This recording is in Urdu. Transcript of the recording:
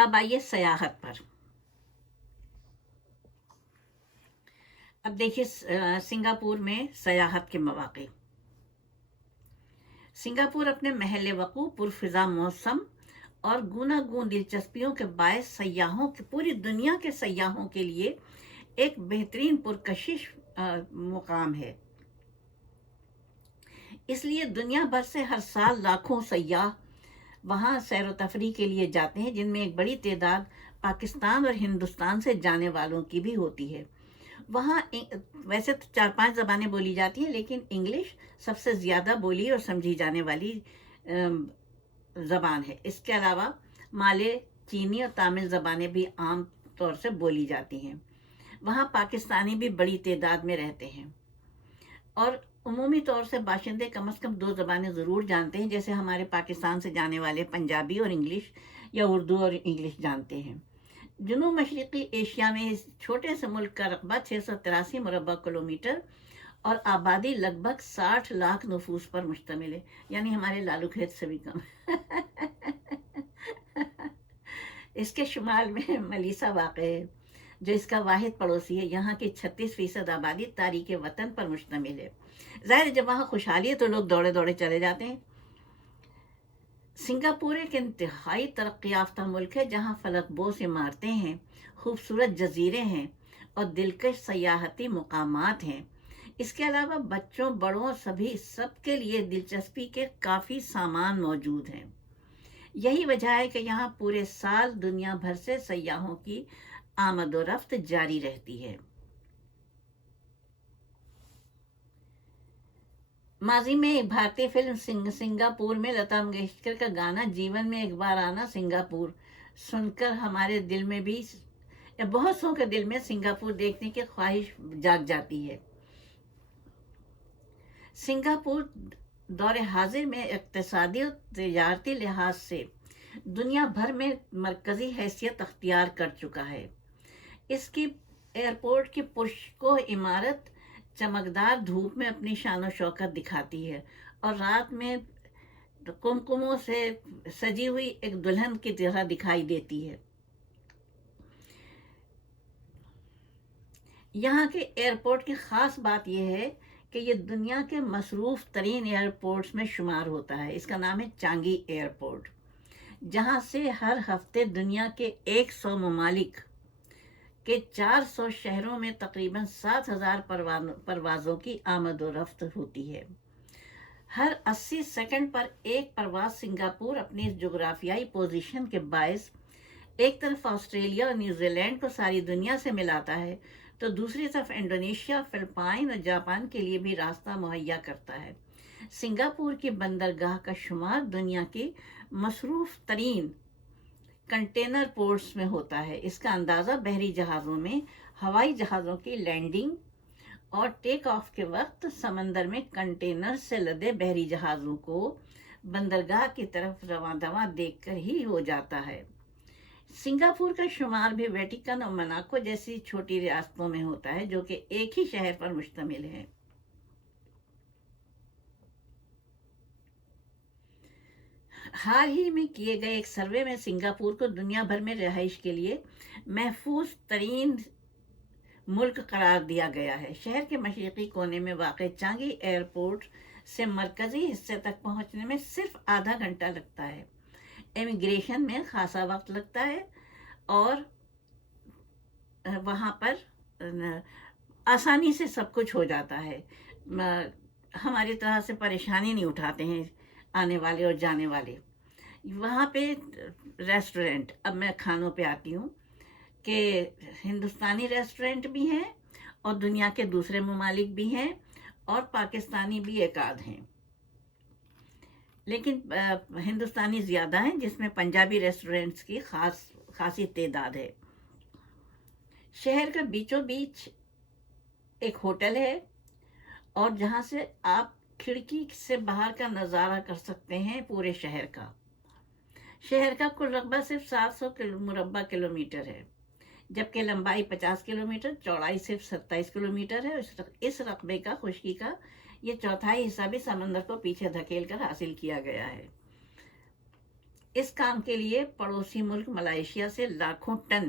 اب آئیے سیاحت پر. اب دیکھیے سنگاپور میں سیاحت کے مواقع. سنگاپور اپنے محل وقوع، پرفضا موسم اور گوناگون دلچسپیوں کے باعث سیاحوں کے پوری دنیا کے سیاحوں کے لیے ایک بہترین پرکشش مقام ہے. اس لیے دنیا بھر سے ہر سال لاکھوں سیاح وہاں سیر و تفریح کے لیے جاتے ہیں، جن میں ایک بڑی تعداد پاکستان اور ہندوستان سے جانے والوں کی بھی ہوتی ہے. وہاں ویسے تو 4-5 زبانیں بولی جاتی ہیں، لیکن انگلش سب سے زیادہ بولی اور سمجھی جانے والی زبان ہے. اس کے علاوہ مالے، چینی اور تامل زبانیں بھی عام طور سے بولی جاتی ہیں. وہاں پاکستانی بھی بڑی تعداد میں رہتے ہیں، اور عمومی طور سے باشندے کم از کم 2 زبانیں ضرور جانتے ہیں، جیسے ہمارے پاکستان سے جانے والے پنجابی اور انگلش یا اردو اور انگلش جانتے ہیں. جنوب مشرقی ایشیا میں اس چھوٹے سے ملک کا رقبہ 683 مربع کلومیٹر اور آبادی لگ بھگ 60 لاکھ نفوس پر مشتمل ہے، یعنی ہمارے لالو کھیت سے بھی کم. اس کے شمال میں ملیسا واقع ہے، جو اس کا واحد پڑوسی ہے. یہاں کی 36% آبادی تاریخ وطن پر مشتمل ہے. ظاہر ہے جب وہاں خوشحالی ہے تو لوگ دوڑے دوڑے چلے جاتے ہیں. سنگاپور ایک انتہائی ترقی یافتہ ملک ہے، جہاں فلک بوس عمارتیں ہیں، خوبصورت جزیرے ہیں اور دلکش سیاحتی مقامات ہیں. اس کے علاوہ بچوں، بڑوں، سب کے لیے دلچسپی کے کافی سامان موجود ہیں. یہی وجہ ہے کہ یہاں پورے سال دنیا بھر سے سیاحوں کی آمد و رفت جاری رہتی ہے. ماضی میں ایک بھارتی فلم سنگاپور میں لتا منگیشکر کا گانا جیون میں ایک بار آنا سنگاپور سن کر ہمارے دل میں بھی یا بہت سو کے دل میں سنگاپور دیکھنے کی خواہش جاگ جاتی ہے. سنگاپور دور حاضر میں اقتصادی اور تجارتی لحاظ سے دنیا بھر میں مرکزی حیثیت اختیار کر چکا ہے. اس کی ایئرپورٹ کی پرشکوہ عمارت چمکدار دھوپ میں اپنی شان و شوکت دکھاتی ہے اور رات میں کمکموں سے سجی ہوئی ایک دلہن کی طرح دکھائی دیتی ہے. یہاں کے ایئرپورٹ کی خاص بات یہ ہے کہ یہ دنیا کے مصروف ترین ایئرپورٹس میں شمار ہوتا ہے. اس کا نام ہے چانگی ایئرپورٹ، جہاں سے ہر ہفتے دنیا کے 100 ممالک کے 400 شہروں میں تقریباً 7,000 پروازوں کی آمد و رفت ہوتی ہے. ہر 80 سیکنڈ پر ایک پرواز سنگاپور اپنی اس جغرافیائی پوزیشن کے باعث ایک طرف آسٹریلیا اور نیوزی لینڈ کو ساری دنیا سے ملاتا ہے، تو دوسری طرف انڈونیشیا، فلپائن اور جاپان کے لیے بھی راستہ مہیا کرتا ہے. سنگاپور کی بندرگاہ کا شمار دنیا کی مصروف ترین کنٹینر پورٹس میں ہوتا ہے. اس کا اندازہ بحری جہازوں میں ہوائی جہازوں کی لینڈنگ اور ٹیک آف کے وقت سمندر میں کنٹینر سے لدے بحری جہازوں کو بندرگاہ کی طرف رواں دواں دیکھ کر ہی ہو جاتا ہے. سنگاپور کا شمار بھی ویٹیکن اور مناکو جیسی چھوٹی ریاستوں میں ہوتا ہے، جو کہ ایک ہی شہر پر مشتمل ہے. حال ہی میں کیے گئے ایک سروے میں سنگاپور کو دنیا بھر میں رہائش کے لیے محفوظ ترین ملک قرار دیا گیا ہے. شہر کے مشرقی کونے میں واقع چانگی ایئرپورٹ سے مرکزی حصے تک پہنچنے میں صرف آدھا گھنٹہ لگتا ہے. امیگریشن میں خاصا وقت لگتا ہے اور وہاں پر آسانی سے سب کچھ ہو جاتا ہے. ہماری طرح سے پریشانی نہیں اٹھاتے ہیں آنے والے اور جانے والے. وہاں پہ ریسٹورنٹ، اب میں کھانوں پہ آتی ہوں، کہ ہندوستانی ریسٹورنٹ بھی ہیں اور دنیا کے دوسرے ممالک بھی ہیں اور پاکستانی بھی ایک آدھ ہیں، لیکن ہندوستانی زیادہ ہیں، جس میں پنجابی ریسٹورنٹس کی خاصی تعداد ہے. شہر کا بیچوں بیچ ایک ہوٹل ہے اور جہاں سے آپ کھڑکی سے باہر کا نظارہ کر سکتے ہیں پورے شہر کا. شہر کا کل رقبہ صرف 700 مربع کلومیٹر ہے، جبکہ لمبائی 50 کلومیٹر، چوڑائی صرف 27 کلومیٹر ہے. اس رقبے کا خشکی کا یہ چوتھائی حصہ بھی سمندر کو پیچھے دھکیل کر حاصل کیا گیا ہے. اس کام کے لیے پڑوسی ملک ملائیشیا سے لاکھوں ٹن